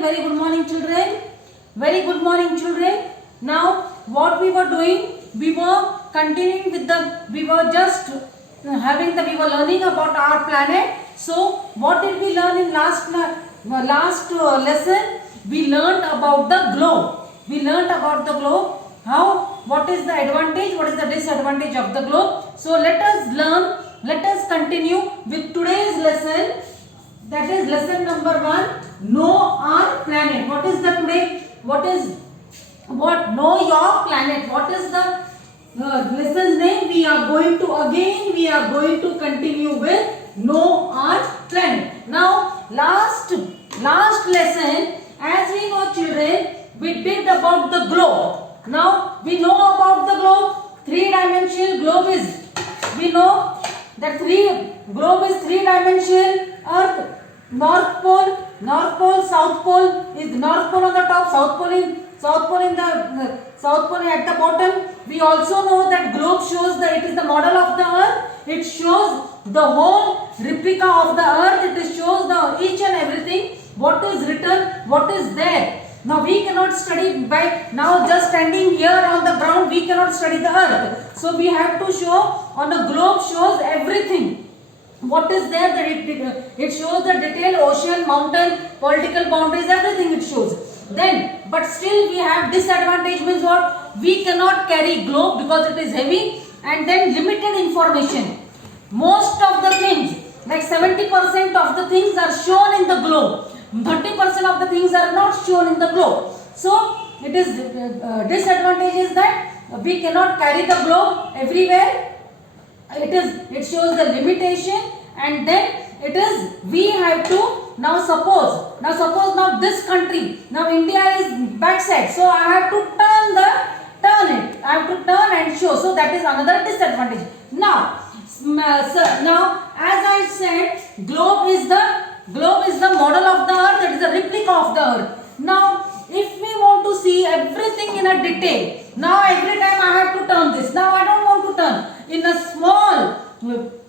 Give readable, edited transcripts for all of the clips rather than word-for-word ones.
children. Very good morning, children. Very good morning, children. Now, what we were doing, we were continuing with we were just we were learning about our planet. So, what did we learn in last lesson? We learned about the globe. We learned about the globe. What is the advantage, what is the disadvantage of the globe. So, let us continue with today's lesson. That is lesson number 1, know our planet. What is the today? Know your planet. What is the lesson's name? We are going to continue with know our planet. Now, last lesson, as we know, children, we did about the globe. Now, we know about the globe. 3-dimensional globe is, we know that globe is 3-dimensional. Earth, North Pole, South Pole, is North Pole on the top, South Pole at the bottom. We also know that globe shows that it is the model of the earth. It shows the whole replica of the earth. It shows the each and everything, what is written, what is there. Now we cannot study by now just standing here on the ground. We cannot study the earth. So we have to show on the globe shows everything. What is there? That it shows the detailed ocean, mountain, political boundaries, everything it shows. Then, but still we have disadvantage, means what? We cannot carry globe because it is heavy, and then limited information. Most of the things, like 70% of the things are shown in the globe. 30% of the things are not shown in the globe. So, it is disadvantage is that we cannot carry the globe everywhere. It shows the limitation, and then we have to now suppose this country, now India is backside, so I have to turn it. I have to turn and show. So that is another disadvantage. Now as I said, globe is the model of the earth, that is a replica of the earth. Now if we want to see everything in a detail, now every time I have to turn this. Now I don't want to turn. In a small,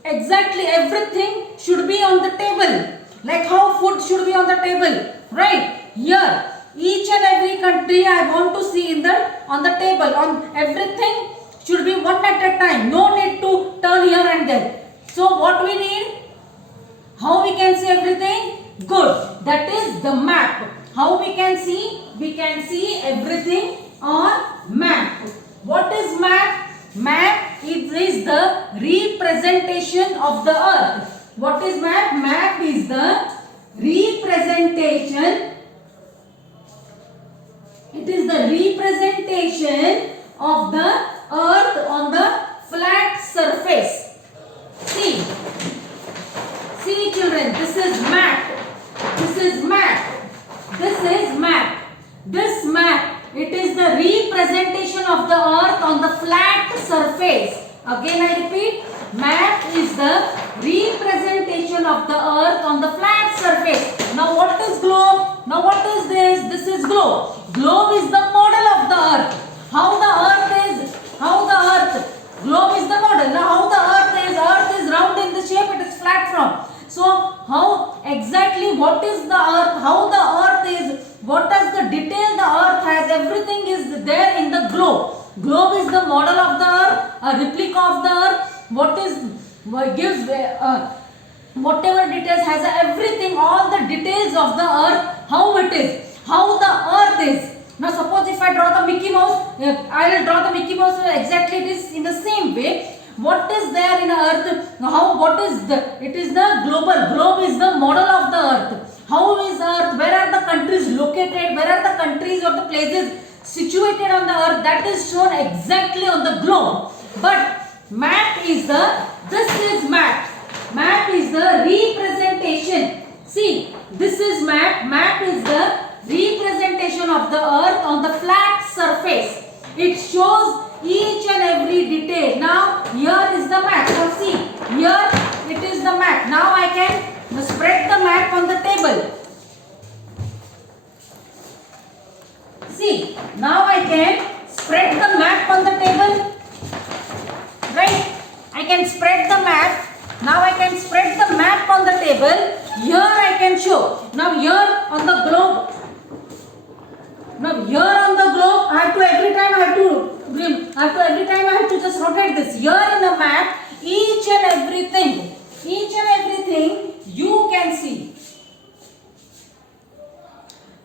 exactly everything should be on the table. Like how food should be on the table. Right? Here, each and every country I want to see on the table. On everything should be one at a time. No need to turn here and there. So what we need? How we can see everything? Good. That is the map. How we can see? We can see everything on map. What is map? Map is the representation of the earth. What is map? Map is the representation. It is the representation of the earth on the flat surface. See children, this is map. This is map. This is map. This map, it is the representation of the earth on the flat surface. Again I repeat, map is the representation of the earth on the flat surface. Now what is globe? Now what is this? This is globe. Globe is the model of the earth. Globe is the model. Now how the earth is round in the shape, it is flat from. So how exactly, what is the earth, how the earth is, what is the detail the earth has, everything is there in the globe. Globe is the model of the earth, a replica of the earth. Whatever details has everything, all the details of the earth, how it is, how the earth is. Now suppose if I draw the Mickey Mouse, I will draw the Mickey Mouse exactly it is in the same way. What is there in earth? It is the global. Globe is the model of the earth. How is earth? Where are the countries located? Where are the countries or the places situated on the earth? That is shown exactly on the globe. But map is this is map. Map is the representation. See, this is map. Map is the representation of the earth on the flat surface. It shows each and every detail. Now here is the map. Now see, here it is the map. Now I can spread the map on the table. See, now I can spread the map on the table. Right? I can spread the map. Now I can spread the map on the table. Here I can show. Now here on the globe, here on the globe, I have to every time I have to just rotate this. Here in the map, each and everything you can see.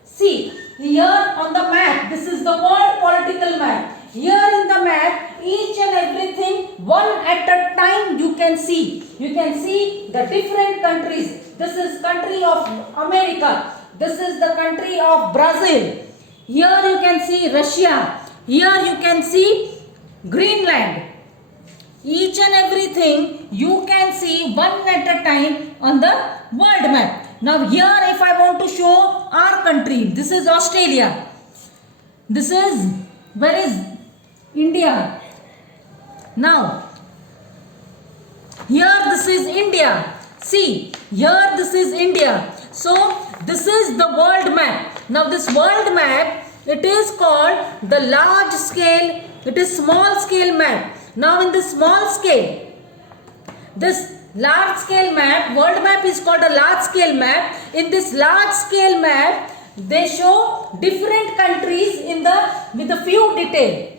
See, here on the map, this is the world political map. Here in the map, each and everything one at a time you can see. You can see the different countries. This is country of America. This is the country of Brazil. Here you can see Russia. Here you can see Greenland. Each and everything you can see one at a time on the world map. Now here if I want to show our country, this is Australia. This is, where is India? Now here this is India. See, here this is India. So this is the world map. Now this world map, it is called the large scale, it is small scale map. Now in this small scale, this large scale map, world map is called a large scale map. In this large scale map, they show different countries with a few detail.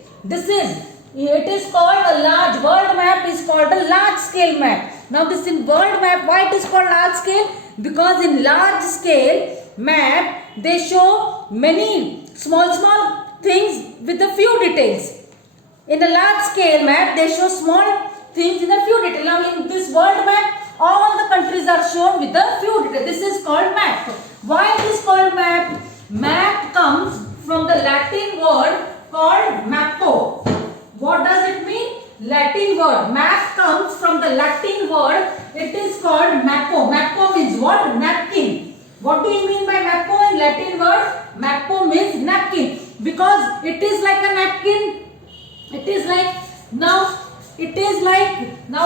It is called a large, world map is called a large scale map. Now this in world map, why it is called large scale? Because in large scale map, they show many small things with a few details. In a large scale map, they show small things in a few details. Now in this world map, all the countries are shown with a few details. This is called map. Why it is called map? Map comes from the Latin word called mappo. What does it mean? Latin word. Map comes from the Latin word. It is called mappo. Mappo means what? Napkin. What do you mean by mappo in Latin word? Mappo means napkin. Because it is like a napkin. It is like now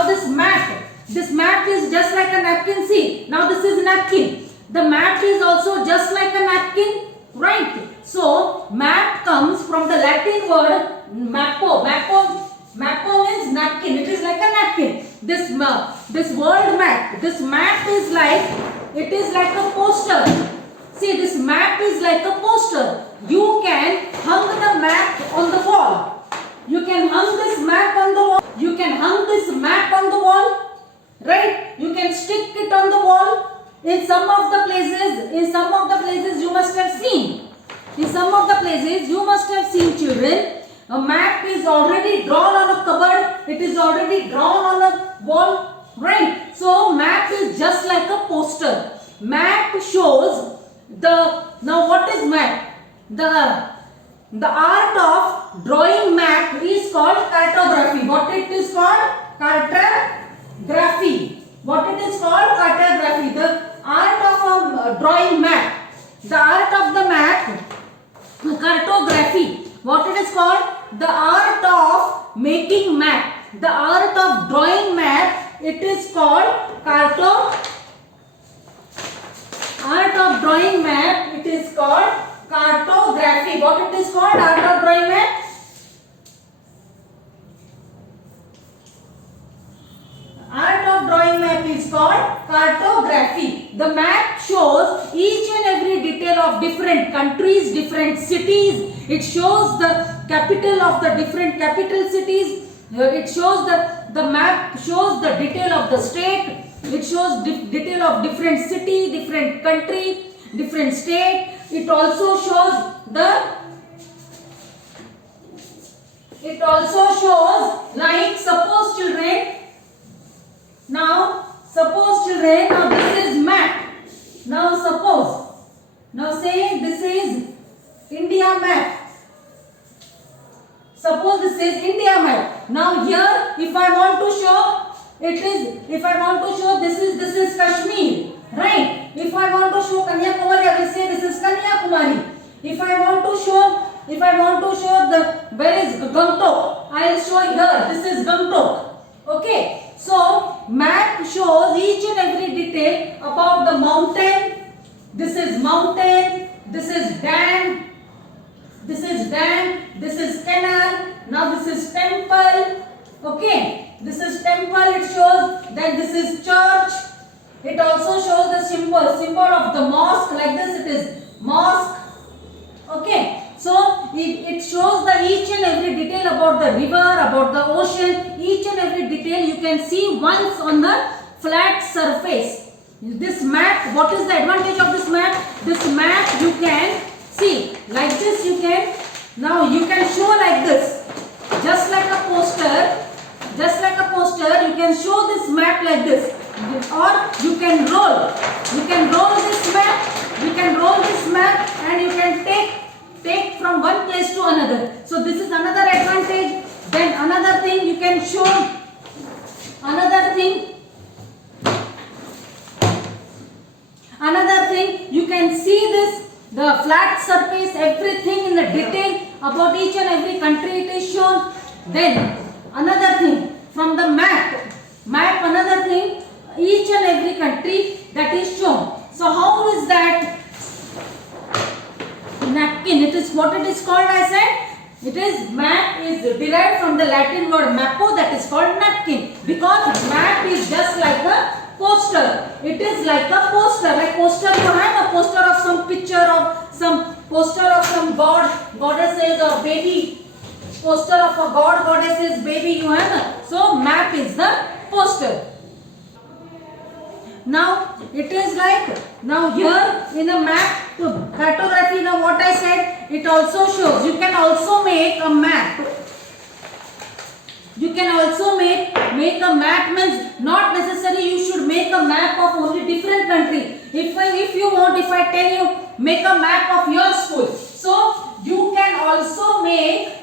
this map. This map is just like a napkin. See, now this is napkin. The map is also just like a napkin, right? So map comes from the Latin word mappo. Mappo means napkin. It is like a napkin. This world map. This map is like, it is like a poster. See, this map is like a poster. You can hang the map on the wall. You can hang this map on the wall. You can hang this map on the wall, right? You can stick it on the wall. In some of the places you must have seen. In some of the places you must have seen, children. A map is already drawn on a cupboard. It is already drawn on a wall, right? So map is just like a poster. Map shows now what is map? The art of drawing map is called cartography. What it is called? Cartography. What it is called? Cartography. The art of drawing map. The art of the map. Cartography. What it is called? The art of making map. The art of drawing map. It is called art of drawing map. It is called cartography. What it is called? Art of drawing map. Art of drawing map is called cartography. The map shows each and every detail of different countries, different cities. It shows the capital of the different capital cities. It shows the map shows the detail of the state. It shows detail of different city, different country, different state. It also shows like suppose children, now this is map. Now say this is India map. Suppose this is India map. Now here if I want to show this is Kashmir, right? If I want to show Kanyakumari, I will say this is Kanyakumari. If I want to show where is Gangtok, I will show here this is Gangtok. Okay, so map shows each and every detail about the mountain. This is mountain. This is dam. This is canal. Now this is temple. Okay, this is temple. It shows. Then this is church. It also shows the symbol of the mosque. Like this, it is mosque. Okay, so it shows the each and every detail about the river, about the ocean. Each and every detail you can see once on the flat surface. This map, what is the advantage of this map? This map you can see like this. You can now you can show like this, just like a poster. Just like a poster, you can show this map like this, or you can roll. You can roll this map. You can roll this map, and you can take from one place to another. So this is another advantage. Then another thing you can show. Another thing you can see this, the flat surface, everything in the detail about each and every country it is shown. Then another thing from the map, another thing, each and every country that is shown. So how is that napkin? It is what it is called, I said. It is map is derived from the Latin word mappo, that is called napkin, because map is just like a poster. It is like a poster. Like poster, you have a poster of some picture of some poster of some goddesses or baby. Poster of a goddesses baby you have. So map is the poster. Now it is like, now here in a map cartography, now what I said, it also shows you can also make a map. You can also make a map, means not necessarily you should make a map of only different country. If you want, if I tell you make a map of your school, so you can also make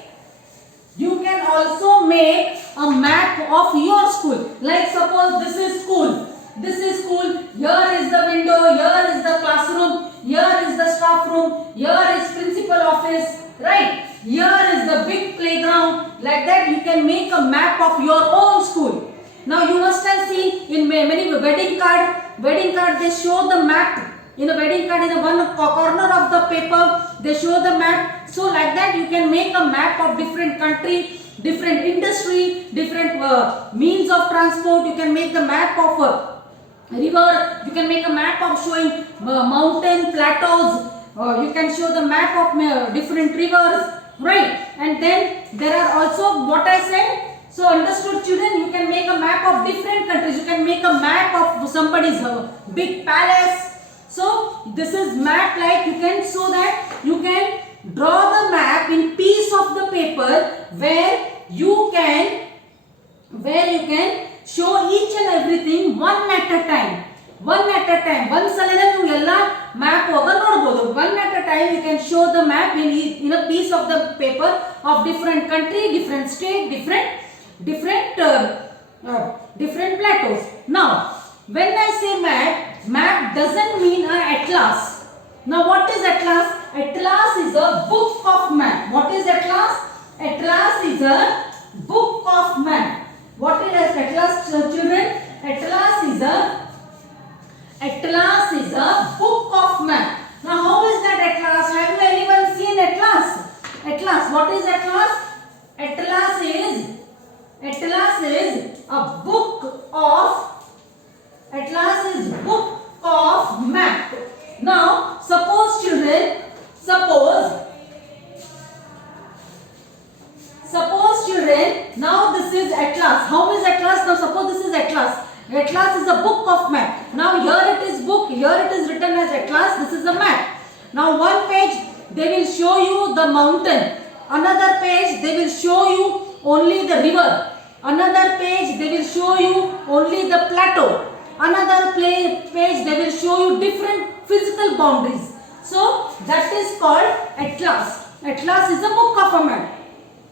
a map of your school. Like suppose this is school. This is school. Here is the window. Here is the classroom. Here is the staff room. Here is principal office. Right. Here is the big playground. Like that you can make a map of your own school. Now you must have seen in many wedding card they show the map. In a wedding card, in a one corner of the paper, they show the map. So like that you can make a map of different country, different industry, different means of transport. You can make the map of a river. You can make a map of showing mountain plateaus. You can show the map of different rivers, right? And then there are also what I said. So understood, children? You can make a map of different countries. You can make a map of somebody's big palace. So this is map, like you can, so that you can draw the map in piece of the paper where you can show each and everything one at a time. One at a time. One salina you ella map over nodabodu. One at a time you can show the map in a piece of the paper of different country, different state, different plateaus. Now, when I say map doesn't mean an atlas. Now, what is atlas? Atlas is a book of map. What is atlas? Atlas is a book of map. What is atlas, children? Atlas is a book of map. Now, how is that atlas? Have you anyone seen atlas? Atlas. What is atlas? Atlas is a book of map. Now, suppose children, now this is atlas. How is atlas? Now suppose this is atlas. Atlas is a book of map. Now here it is book, here it is written as atlas, this is a map. Now one page they will show you the mountain. Another page they will show you only the river. Another page they will show you only the plateau. Another page they will show you different physical boundaries. So that is called atlas. Atlas is a book of a map.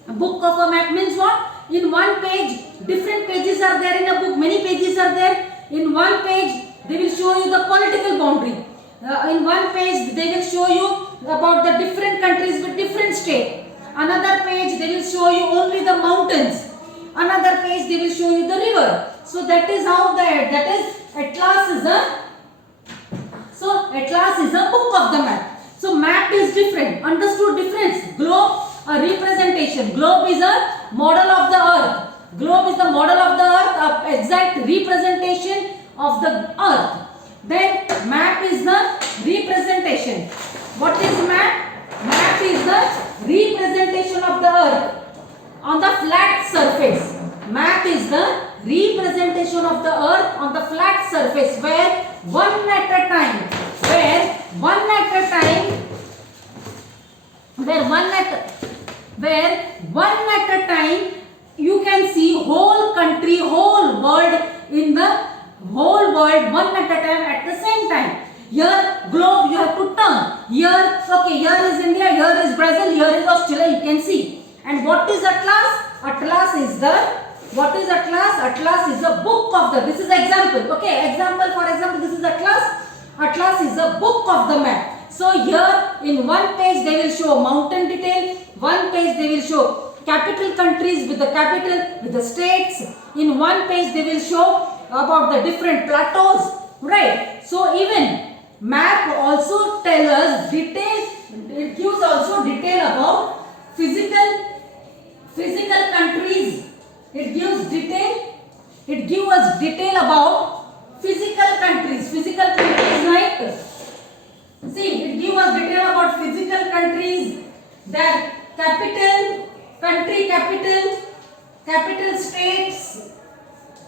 A book of a map means what? In one page, different pages are there in a book. Many pages are there. In one page, they will show you the political boundary. In one page, they will show you about the different countries with different state. Another page, they will show you only the mountains. Another page, they will show you the river. So that is how atlas is a book of the map. So map is different. Understood difference? Globe, a representation. Globe is a model of the earth. Globe is the model of the earth, an exact representation of the earth. Then map is the representation. What is map? Map is the representation of the earth on the flat surface. Map is the representation of the earth on the flat surface where one at a time you can see whole country, whole world in the whole world one at a time at the same time. Here globe you have to turn. Here, okay, here is India, here is Brazil, here is Australia, you can see. And what is Atlas? Atlas is a book of the, this is example, okay, for example, this is Atlas. Atlas is a book of the map. So here in one page they will show mountain detail, one page they will show capital countries with the capital, with the states. In one page they will show about the different plateaus, right? So even map also tell us detail, it gives also detail about physical countries. It gives us detail about physical countries, right? See, it gives us detail about physical countries, their capital, country capital states.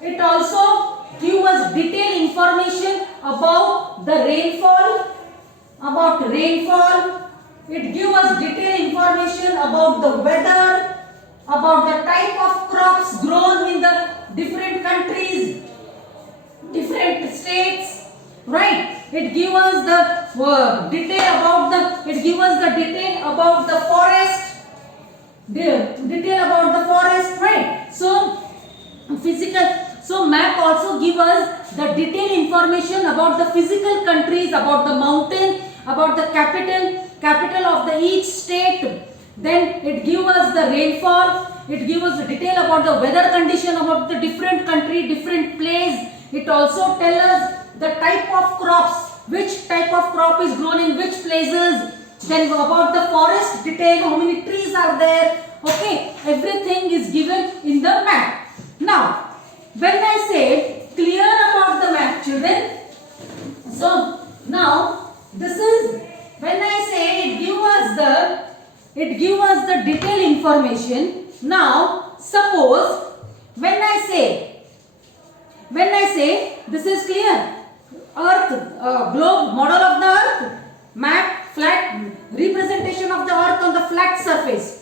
It also gives us detailed information about the rainfall, It gives us detailed information about the weather, about the type of crops grown in the different countries, different states, right? It gives us the detail about the forest, right? So map also gives us the detailed information about the physical countries, about the mountain, about the capital of the each state. Then it gives us the rainfall, it gives us the detail about the weather condition, about the different country, different place. It also tells us the type of crops, which type of crop is grown in which places. Then about the forest detail, how many trees are there. Okay, everything is given in the map. Now, when I say clear about the map, children, so now this is when I say it gives us the detailed information. Now suppose when I say this is clear, earth, globe, model of the earth, map, flat representation of the earth on the flat surface.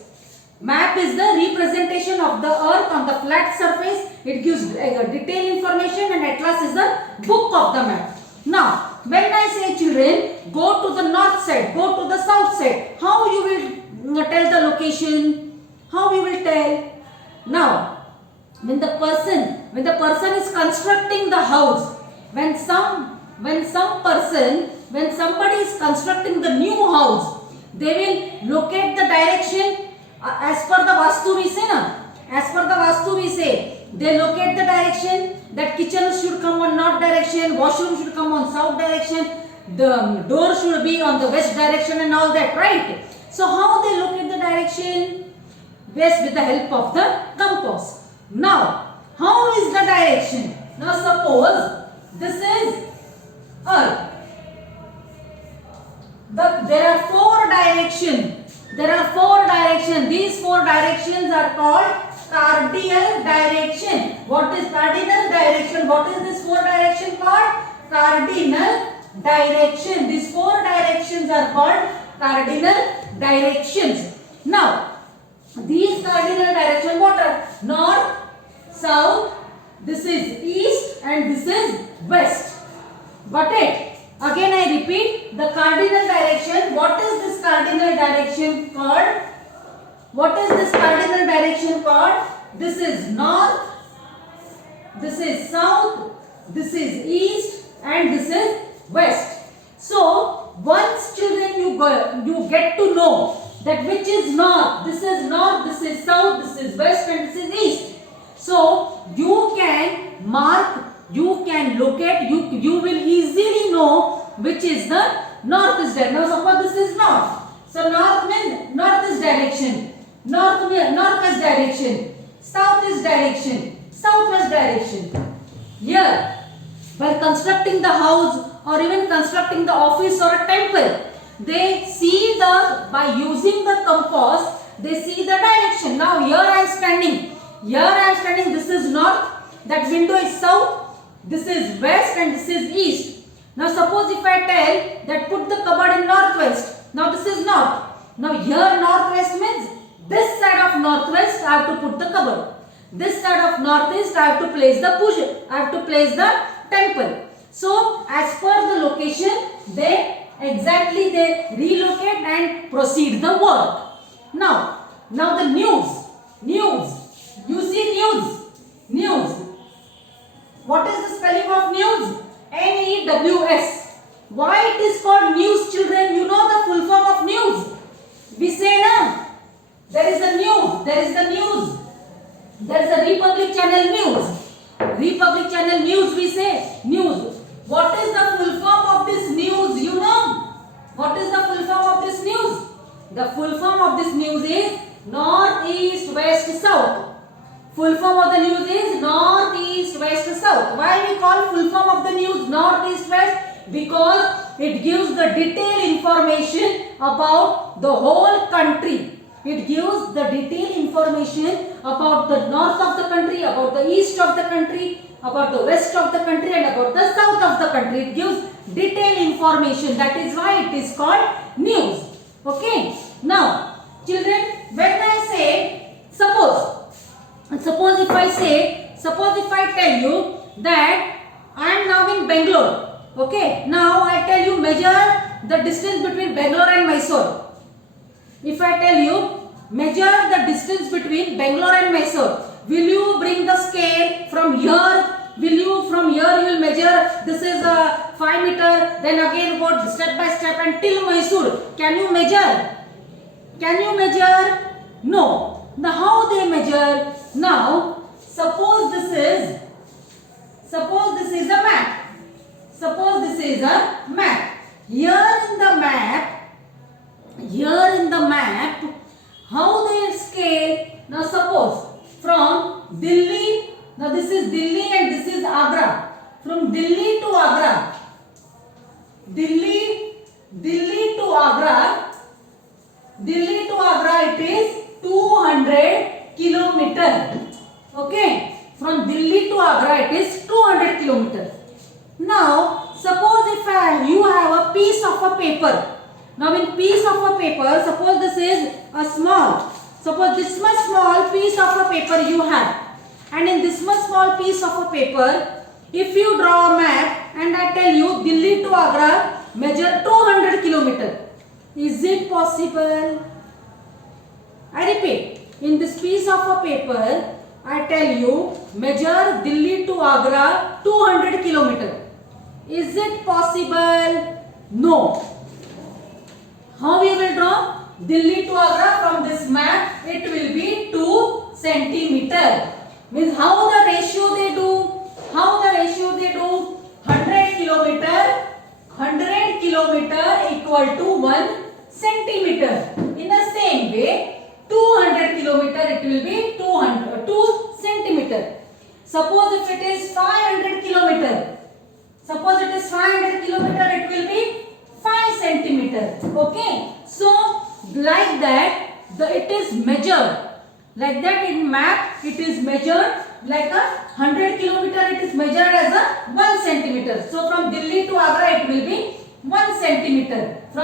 Map is the representation of the earth on the flat surface. It gives detailed information, and Atlas is the book of the map. Now when I say children, go to the north side, go to the south side, how you will tell the location? How we will tell? Now when the person is constructing the house, when somebody is constructing the new house, they will locate the direction as per the Vastu we say na. As per the Vastu we say, they locate the direction that kitchen should come on north direction, washroom should come on south direction, the door should be on the west direction and all that, right? So how they locate the direction? Best with the help of the compass. Now, how is the direction? Now suppose this is earth. There are four directions. These four directions are called cardinal direction. What is cardinal direction? What is this four direction called? Cardinal direction. These four directions are called cardinal directions. Now, these cardinal directions what are? North, south, this is east and this is west. Got it? Again I repeat, the cardinal direction. What is this cardinal direction called? This is north, this is south, this is east and this is west. So once children you get to know that which is north, this is south, this is west and this is east. So you can mark, you can locate, you will easily know which is the north is there. Now suppose this is north. So north means north is direction. Northwest direction. South is direction. Southwest direction. Here, while constructing the house or even constructing the office or a temple, they see the by using the compass, they see the direction. Now here I am standing. Here I am standing. This is north. That window is south. This is west and this is east. Now suppose if I tell that put the cupboard in northwest. Now this is north. Now here northwest means this side of northwest I have to put the cupboard. This side of northeast I have to place the puja. I have to place the temple. So as per the location they relocate and proceed the work. Now the news. You see news. What is the spelling of news? N-E-W-S. Why it is called news, children? You know the full form of news. We say na, there is the news. There is a Republic Channel news. Republic Channel news, we say news. What is the full form of this news? You know? What is the full form of this news? The full form of this news is north, east, west, south. Full form of the news is north, east, west, south. Why we call full form of the news north, east, west? Because it gives the detailed information about the whole country. It gives the detailed information about the north of the country, about the east of the country, about the west of the country and about the south of the country. It gives detailed information. That is why it is called news. Okay. Now, children, when I say, suppose if I tell you that I am now in Bangalore. Okay. Now I tell you measure the distance between Bangalore and Mysore. If I tell you measure the distance between Bangalore and Mysore, will you bring the scale from here? From here you will measure, this is a 5 meter, then again go step by step until Mysore. Can you measure? No. Now how they measure? Now suppose this is a map. Here in the map, how they scale? Now suppose from Delhi, now this is Delhi and this is Agra. From Delhi to Agra, it is 200 kilometer. Okay, from Delhi to Agra it is 200 kilometer. Now suppose if you have a piece of a paper. Now in piece of a paper, suppose this is this much small piece of a paper you have, and in this much small piece of a paper, if you draw a map and I tell you Delhi to Agra measure 200 kilometer, is it possible? I repeat, in this piece of a paper I tell you measure Delhi to Agra 200 kilometer. Is it possible? No. How we will draw? Delhi to Agra from this map, it will be 2 centimeter. Means how the ratio they do? 100 kilometer equal to 1 centimeter. In the same way, 200 kilometer it will be 2 centimeter. Suppose if it is 500 kilometer. It will be 5 centimeter. Okay. So like that it is measured. Like that in map it is measured like a 100 kilometer, it is measured as a 1 centimeter. So from Delhi to Agra it will be 1 centimeter. 2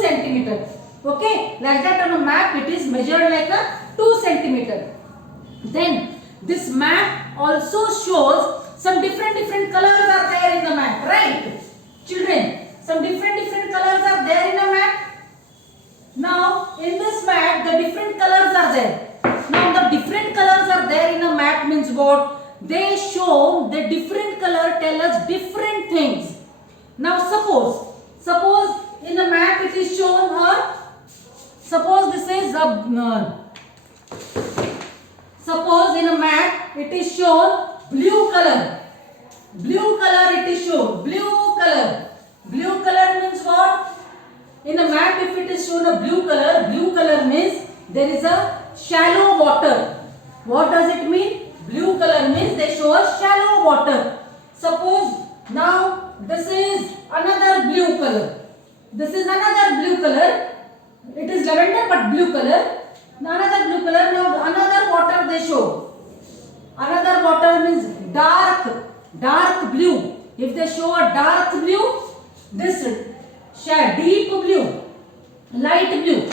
centimeter. Okay. Like that on a map it is measured like a 2 centimeter. Then this map also shows some different colors are there in the map, right? Children, some different colors are there in a map. Now in this map the different colors are there. Now the different colors are there in a map means what? They show the different color tell us different things. Now suppose in the map it is shown suppose in a map it is shown blue color. It is shown blue color means what? In a map if it is shown a blue color means there is a shallow water. What does it mean? Blue color means they show a shallow water. Suppose now this is another blue color. It lavender but blue color. Another blue color. Now another water they show. Another water means dark blue. If they show a dark blue, this deep blue, light blue.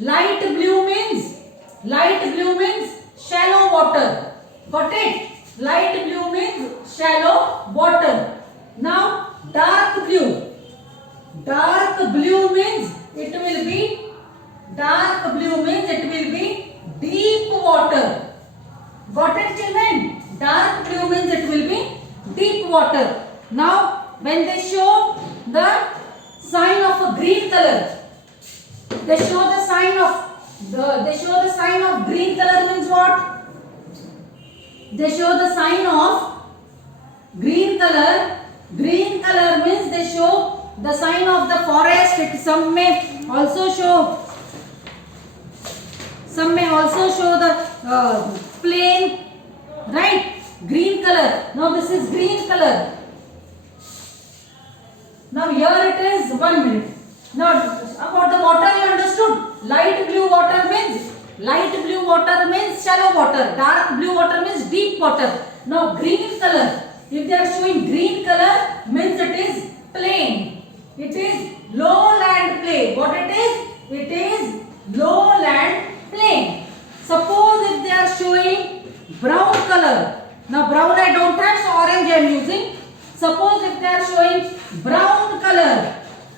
Light blue means shallow water. Got it? Light blue means shallow water. Now dark blue. Dark blue means it will be deep water. Got it, children? Dark blue means it will be deep water. Now when they show the sign of a green color, they show the sign of green color means what? They show the sign of green color. Green color means they show the sign of the forest. Some may also show the plain, right? Green color. Now this is green color. Now here it is 1 minute. Now about the water you understood. Light blue water means shallow water. Dark blue water means deep water. Now green color. If they are showing green color means it is plain. It is lowland plain. What it is? It is lowland plain. Suppose if they are showing brown color. Now brown I don't have, so orange I am using. Suppose if they are showing brown color.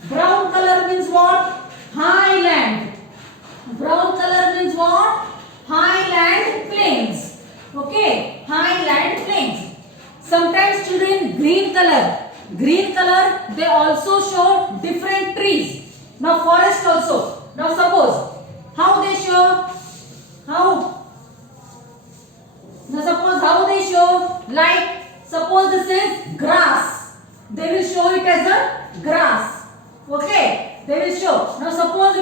Brown color means what? Highland. Brown color means what? Highland plains. Okay, highland plains. Sometimes children, green color they also show different trees. Now forest also. Now suppose how they show like suppose this is grass. They will show it as a grass. Okay, they will show. Now suppose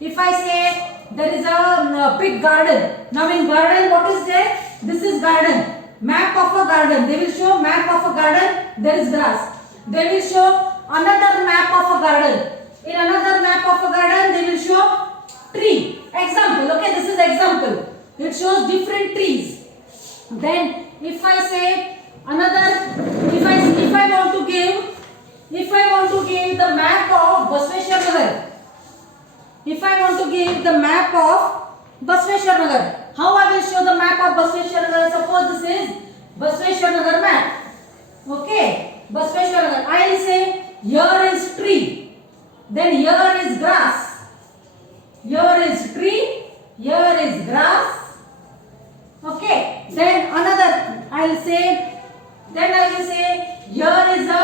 if I say there is a big garden. Now in garden what is there? This is garden. Map of a garden. They will show map of a garden. There is grass. They will show another map of a garden. In another map of a garden they will show tree. Example. Okay, this is example. It shows different trees. Then if I say another, if I want to give the map of Basveshwar Nagar. If I want to give the map of Basveshwar Nagar, how I will show the map of Basveshwar Nagar? Suppose this is Basveshwar Nagar map. Okay, Basveshwar Nagar. I will say here is tree. Then here is grass. Here is tree. Here is grass. Okay. Then another. I will say here is a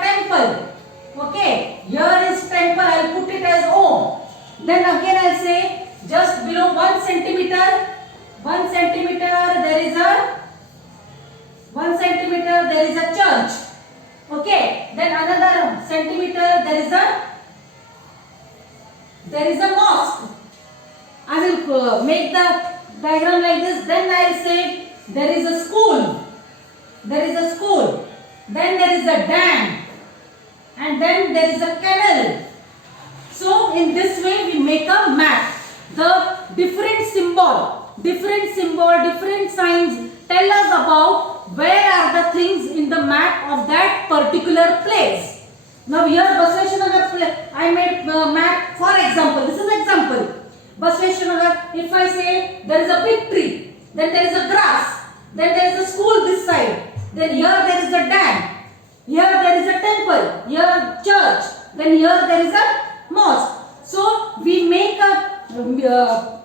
temple. Okay, here is temple. I will put it as O. Then again I will say just below 1 centimeter. 1 centimeter there is a church. Okay. Then another centimeter there is a mosque. I will make the diagram like this. Then I will say there is a school. Then there is a dam. And then there is a canal. So in this way we make a map. The different signs tell us about where are the things in the map of that particular place. Now here Basveshwar Nagar, I made map for example. This is example. Basveshwar Nagar, if I say there is a big tree, then there is a grass, then there is a school this side, then here there is a dam. Here there is a temple, here a church, then here there is a mosque. So we make a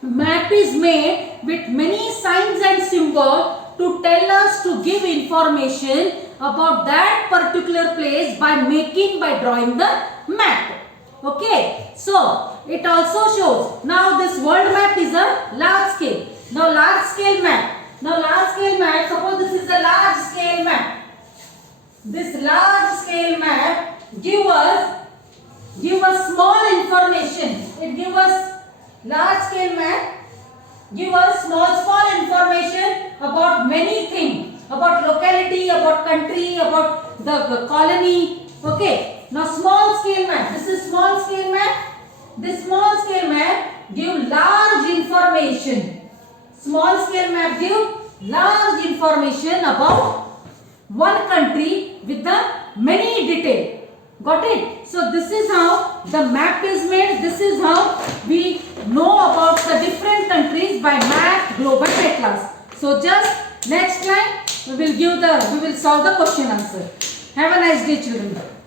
map is made with many signs and symbols to tell us, to give information about that particular place by drawing the map. Okay, so it also shows. Now this world map is a large scale. Now large scale map. Suppose this is a large scale map. This large scale map give us small information. It give us large scale map give us small information about many things, about locality, about country, about the colony. Okay. Now small scale map. This is small scale map. This small scale map give large information. Small scale map give large information about one country with the many detail. Got it? So this is how the map is made. This is how we know about the different countries by map, globe and atlas. So just next line we will solve the question answer. Have a nice day, children.